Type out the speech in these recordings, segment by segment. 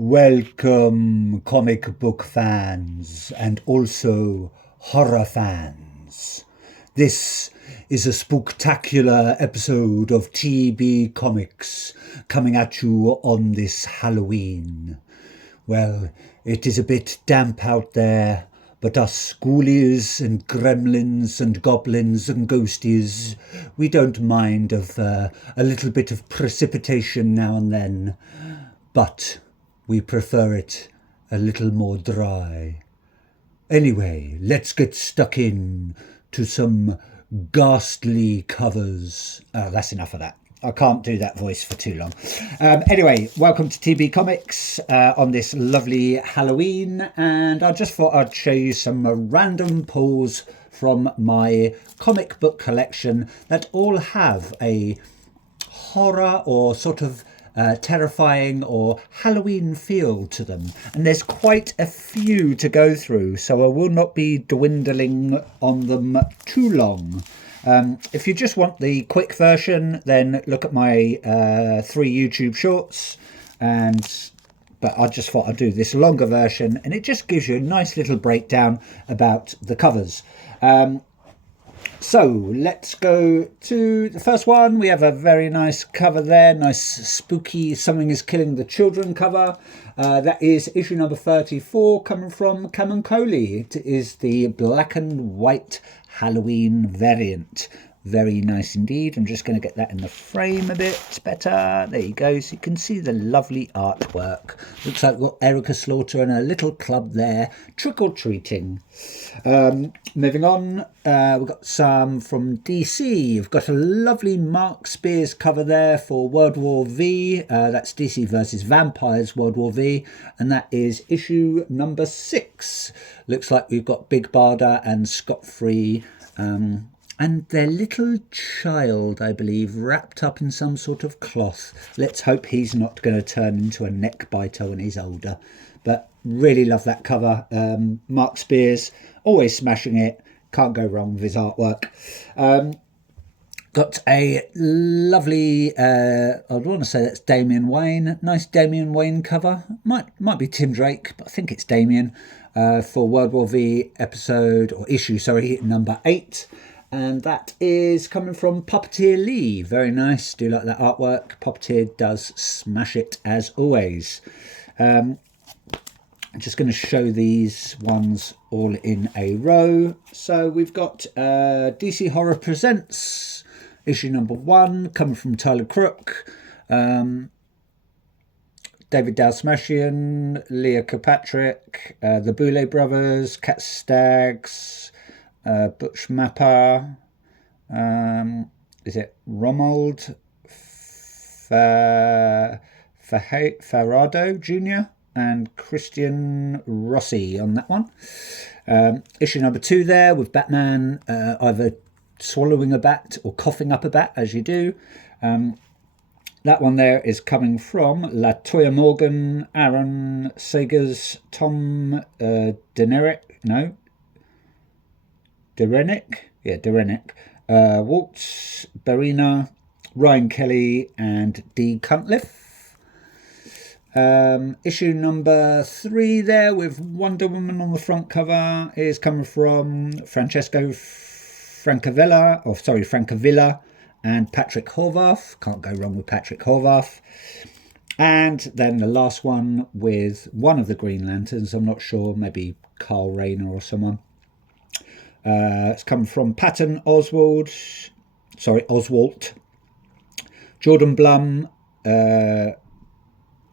Welcome, comic book fans and also horror fans. This is a spooktacular episode of TB Comics coming at you on this Halloween. Well, it is a bit damp out there, but us ghoulies and gremlins and goblins and ghosties, we don't mind of a little bit of precipitation now and then. But we prefer it a little more dry. Anyway, let's get stuck in to some ghastly covers. Oh, that's enough of that. I can't do that voice for too long. Anyway, welcome to TB Comics on this lovely Halloween. And I just thought I'd show you some random pulls from my comic book collection that all have a horror or sort of terrifying or Halloween feel to them. And there's quite a few to go through, so I will not be dwindling on them too long. If you just want the quick version, then look at my 3 YouTube shorts. But I just thought I'd do this longer version, and it just gives you a nice little breakdown about the covers. So let's go to the first one. We have a very nice cover there, nice spooky Something is Killing the Children cover. That is issue number 34, coming from Camuncoli. It is the black and white Halloween variant. Very nice indeed. I'm just going to get that in the frame a bit better. There you go. So you can see the lovely artwork. Looks like we've got Erica Slaughter and a little club there, trick-or-treating. Moving on, we've got some from DC. We've got a lovely Mark Spears cover there for World War V. That's DC versus Vampires World War V. And that is issue number 6. Looks like we've got Big Barda and Scott Free. And their little child, I believe, wrapped up in some sort of cloth. Let's hope he's not going to turn into a neck biter when he's older. But really love that cover. Mark Spears, always smashing it. Can't go wrong with his artwork. Got a lovely, I'd want to say that's Damian Wayne. Nice Damian Wayne cover. Might be Tim Drake, but I think it's Damian. For World War V issue number 8. And that is coming from Puppeteer Lee. Very nice. Do like that artwork. Puppeteer does smash it as always. I'm just going to show these ones all in a row. So we've got DC Horror Presents, issue number 1, coming from Tyler Crook. David Dalsmashian, Leah Kirkpatrick, the Boulay Brothers, Cat Staggs, Butch Mapper, is it Romuald Farado Jr. and Christian Rossi on that one. Issue number 2 there with Batman either swallowing a bat or coughing up a bat, as you do. That one there is coming from Latoya Morgan, Aaron Sagers, Tom Derenick, Waltz, Barina, Ryan Kelly, and Dee Cuntliffe. Issue number 3 there with Wonder Woman on the front cover is coming from Francesco Francavilla and Patrick Horvath. Can't go wrong with Patrick Horvath. And then the last one with one of the Green Lanterns. I'm not sure, maybe Carl Rayner or someone. It's come from Patton Oswalt, Jordan Blum,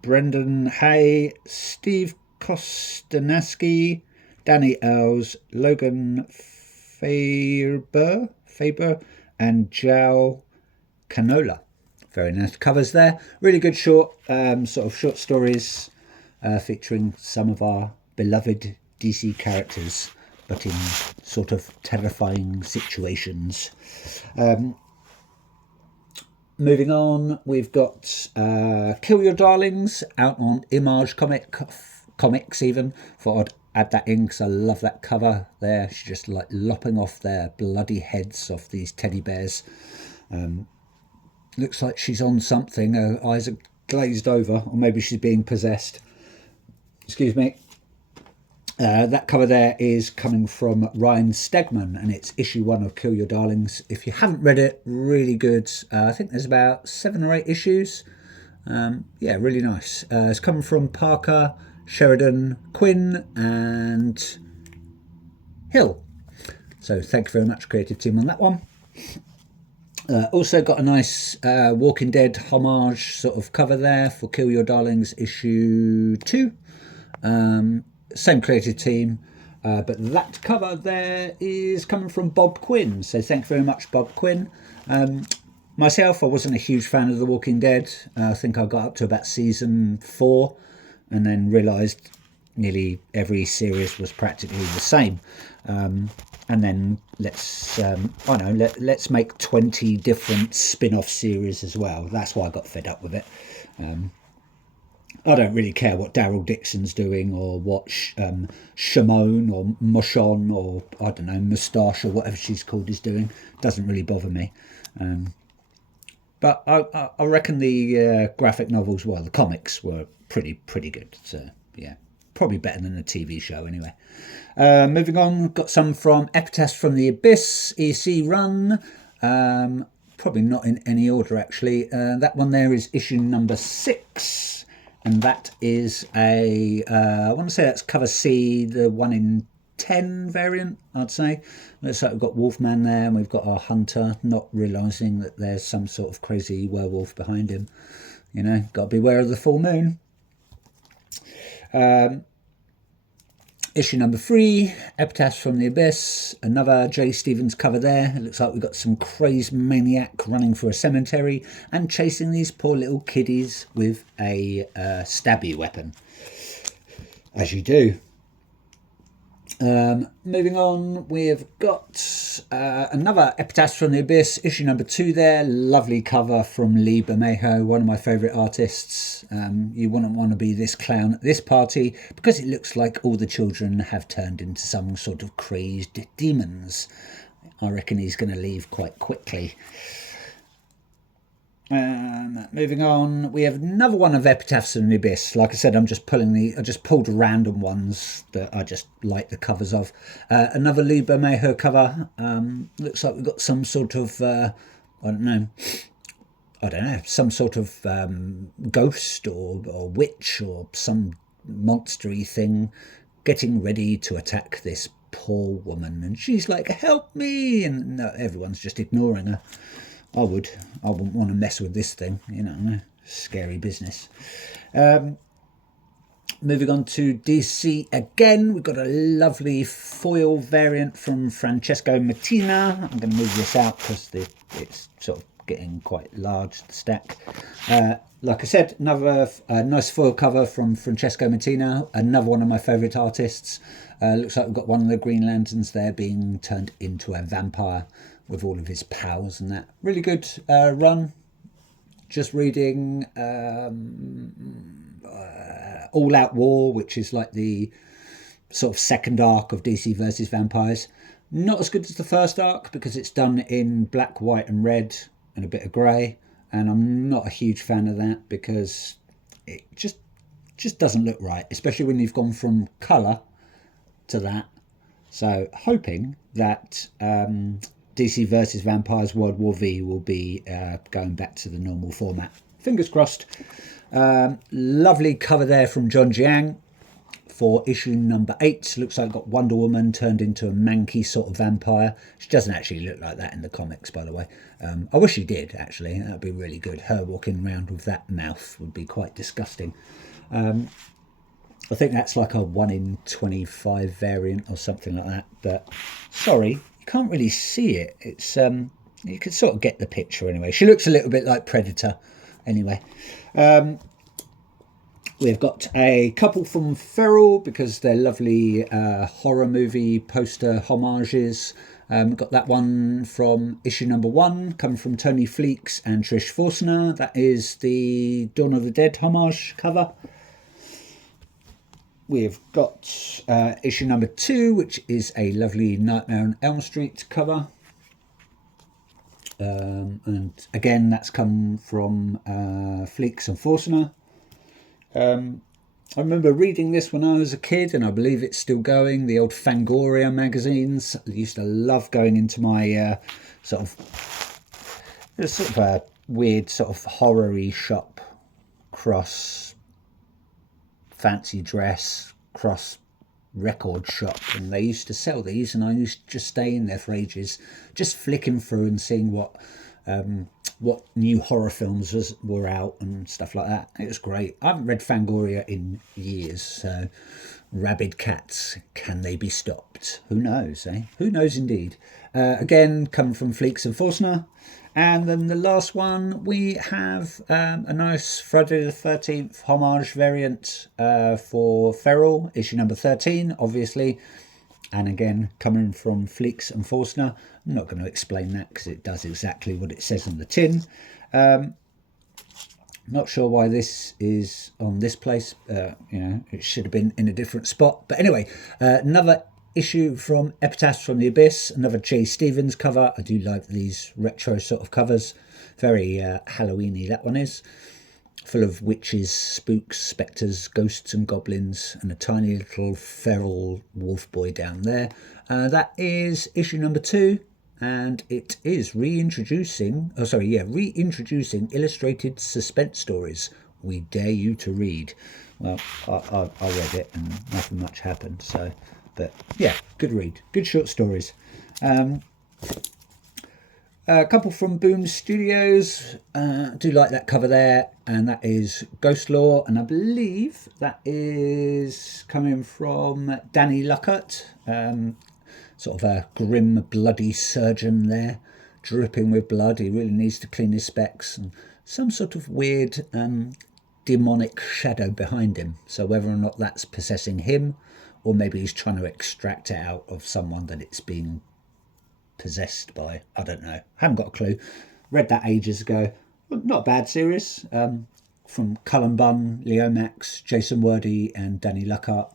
Brendan Hay, Steve Kostanaski, Danny Ells, Logan Faber, and João Canola. Very nice covers there. Really good short stories featuring some of our beloved DC characters, but in sort of terrifying situations. Moving on, we've got Kill Your Darlings out on Image Comics even. Thought I'd add that in because I love that cover there. She's just like lopping off their bloody heads off these teddy bears. Looks like she's on something. Her eyes are glazed over, or maybe she's being possessed. excuse me. That cover there is coming from Ryan Stegman, and it's issue 1 of Kill Your Darlings. If you haven't read it, really good. I think there's about 7 or 8 issues. Yeah, really nice. It's coming from Parker, Sheridan, Quinn, and Hill. So thank you very much, creative team, on that one. Also got a nice Walking Dead homage sort of cover there for Kill Your Darlings issue 2. Same creative team, but that cover there is coming from Bob Quinn. So thank you very much, Bob Quinn. Myself, I wasn't a huge fan of The Walking Dead. I think I got up to about season 4 and then realised nearly every series was practically the same. And then let's make 20 different spin-off series as well. That's why I got fed up with it. I don't really care what Daryl Dixon's doing or what Shimon or Moshon or, I don't know, Moustache or whatever she's called is doing. Doesn't really bother me. But I reckon the graphic novels, well, the comics were pretty good. So, yeah, probably better than the TV show anyway. Moving on, got some from Epitaph from the Abyss, EC run. Probably not in any order, actually. That one there is issue number 6. And that is I want to say that's cover C, the 1 in 10 variant, I'd say. Looks like we've got Wolfman there, and we've got our hunter, not realising that there's some sort of crazy werewolf behind him. You know, got to beware of the full moon. Issue number 3, Epitaph from the Abyss, another J. Stevens cover there. It looks like we've got some crazed maniac running for a cemetery and chasing these poor little kiddies with a stabby weapon, as you do. Moving on, we've got another Epitaph from the Abyss, issue number 2 there. Lovely cover from Lee Bermejo, one of my favourite artists. You wouldn't want to be this clown at this party because it looks like all the children have turned into some sort of crazed demons. I reckon he's going to leave quite quickly. Moving on, we have another one of Epitaphs in the Abyss. Like I said, I just pulled random ones that I just like the covers of. Another Lee Bermejo cover. Looks like we've got some sort of I don't know, some sort of ghost or witch or some monstery thing getting ready to attack this poor woman, and she's like, "Help me!" and everyone's just ignoring her. I wouldn't want to mess with this thing, you know, scary business. Moving on to DC again, we've got a lovely foil variant from Francesco Mattina. I'm going to move this out because it's sort of getting quite large, the stack. Like I said, another nice foil cover from Francesco Mattina, another one of my favourite artists. Looks like we've got one of the Green Lanterns there being turned into a vampire with all of his pals and that. Really good run. Just reading All Out War, which is like the sort of second arc of DC versus Vampires. Not as good as the first arc because it's done in black, white and red and a bit of grey, and I'm not a huge fan of that because it just doesn't look right, especially when you've gone from colour to that. So hoping that DC versus Vampires World War V will be going back to the normal format. Fingers crossed. Lovely cover there from John Jiang for issue number 8. Looks like got Wonder Woman turned into a manky sort of vampire. She doesn't actually look like that in the comics, by the way. I wish she did, actually. That would be really good. Her walking around with that mouth would be quite disgusting. I think that's like a 1 in 25 variant or something like that. But sorry, can't really see it. It's you can sort of get the picture anyway. She looks a little bit like Predator anyway. We've got a couple from Feral because they're lovely horror movie poster homages. Got that one from issue number 1 coming from Tony Fleeks and Trish Forstner. That is the Dawn of the Dead homage cover. We've got issue number 2, which is a lovely Nightmare on Elm Street cover. And again, that's come from Fleeks and Forstner. I remember reading this when I was a kid, and I believe it's still going. The old Fangoria magazines. I used to love going into my sort of, it was sort of a weird sort of horror-y shop, cross fancy dress, cross record shop, and they used to sell these, and I used to just stay in there for ages, just flicking through and seeing what new horror films were out and stuff like that. It was great. I haven't read Fangoria in years, so rabid cats, can they be stopped? Who knows, eh? Who knows indeed. Again, coming from Fleeks and Forstner. And then the last one, we have a nice Friday the 13th homage variant for Feral, issue number 13, obviously. And again, coming from Fleeks and Forstner. I'm not going to explain that because it does exactly what it says on the tin. Not sure why this is on this place. It should have been in a different spot. But anyway, another issue from Epitaphs from the Abyss, another J. Stevens cover. I do like these retro sort of covers. Very Halloween-y, that one is. Full of witches, spooks, spectres, ghosts and goblins, and a tiny little feral wolf boy down there. That is issue number 2, and it is reintroducing illustrated suspense stories we dare you to read. Well, I read it and nothing much happened, so... But yeah, good read. Good short stories. A couple from Boom Studios. Do like that cover there. And that is Ghost Law. And I believe that is coming from Danny Luckett. Sort of a grim, bloody surgeon there. Dripping with blood. He really needs to clean his specs. And some sort of weird demonic shadow behind him. So whether or not that's possessing him, or maybe he's trying to extract it out of someone that it's being possessed by. I don't know. Haven't got a clue. Read that ages ago. Not a bad series. From Cullen Bunn, Leo Max, Jason Wordie and Danny Luckett.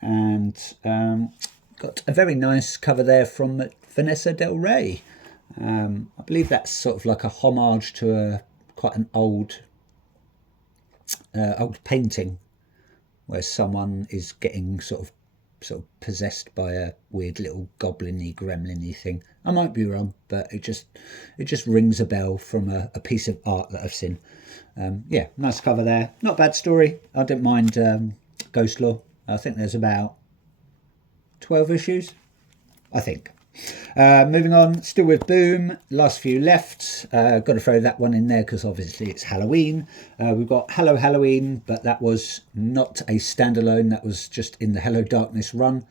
And got a very nice cover there from Vanessa Del Rey. I believe that's sort of like a homage to quite an old painting where someone is getting sort of possessed by a weird little goblin-y, gremlin-y thing. I might be wrong, but it just rings a bell from a piece of art that I've seen. Yeah, nice cover there. Not a bad story. I didn't mind Ghost Law. I think there's about 12 issues, I think. Moving on, still with Boom, last few left. Got to throw that one in there because obviously it's Halloween. We've got Hello Halloween, but that was not a standalone. That was just in the Hello Darkness run.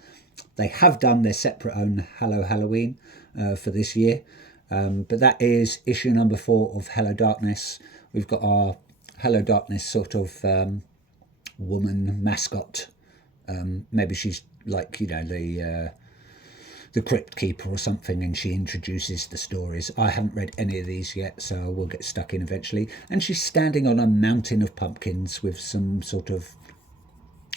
They have done their separate own Hello Halloween for this year. But that is issue number 4 of Hello Darkness. We've got our Hello Darkness sort of woman mascot. Maybe she's like, the Crypt Keeper or something, and she introduces the stories. I haven't read any of these yet, so I will get stuck in eventually. And she's standing on a mountain of pumpkins with some sort of,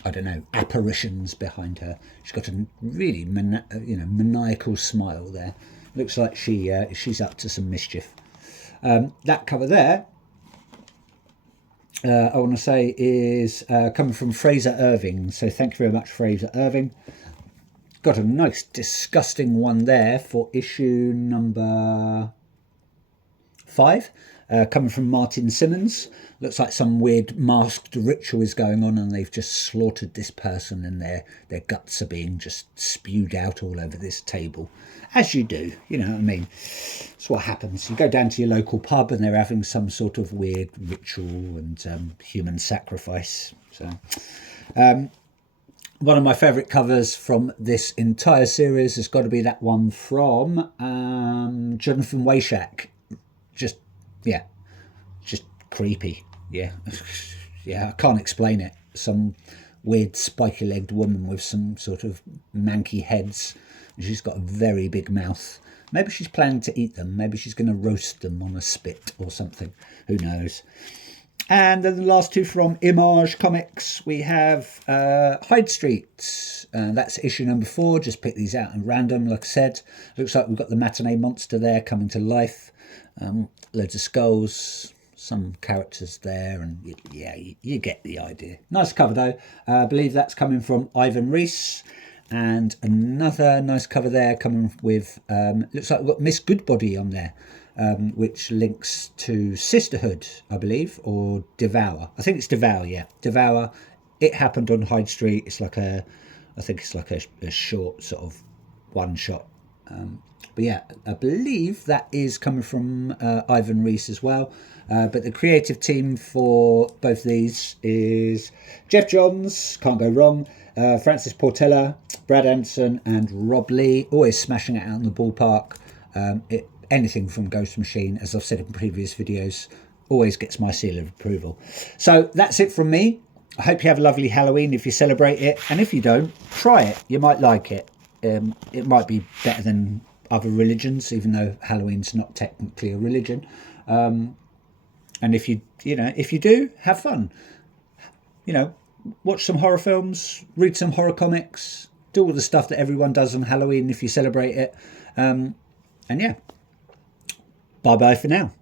I don't know, apparitions behind her. She's got a really maniacal smile there. Looks like she's up to some mischief. That cover there, I want to say, is coming from Fraser Irving. So thank you very much, Fraser Irving. Got a nice disgusting one there for issue number 5, coming from Martin Simmons. Looks like some weird masked ritual is going on, and they've just slaughtered this person, and their guts are being just spewed out all over this table. As you do, you know what I mean. It's what happens. You go down to your local pub and they're having some sort of weird ritual and human sacrifice. So one of my favourite covers from this entire series has got to be that one from Jonathan Weishak. Just creepy. Yeah. I can't explain it. Some weird spiky-legged woman with some sort of manky heads. She's got a very big mouth. Maybe she's planning to eat them. Maybe she's going to roast them on a spit or something. Who knows? And then the last two from Image Comics, we have Hyde Street. That's issue number 4. Just pick these out at random, like I said. Looks like we've got the matinee monster there coming to life. Loads of skulls, some characters there, and you get the idea. Nice cover though. I believe that's coming from Ivan Reis, and another nice cover there coming with looks like we've got Miss Goodbody on there, which links to Sisterhood, I believe, or Devour. I think it's Devour. Yeah, Devour. It happened on Hyde Street. It's like I think it's like a short sort of one shot. But yeah, I believe that is coming from Ivan Reis as well. But the creative team for both these is Jeff Johns, can't go wrong, Francis Portela, Brad Anderson, and Rob Lee, always smashing it out in the ballpark. Anything from Ghost Machine, as I've said in previous videos, always gets my seal of approval. So that's it from me. I hope you have a lovely Halloween if you celebrate it, and if you don't, try it. You might like it. It might be better than other religions, even though Halloween's not technically a religion. And if you do, have fun. Watch some horror films, read some horror comics, do all the stuff that everyone does on Halloween if you celebrate it. And yeah, bye bye for now.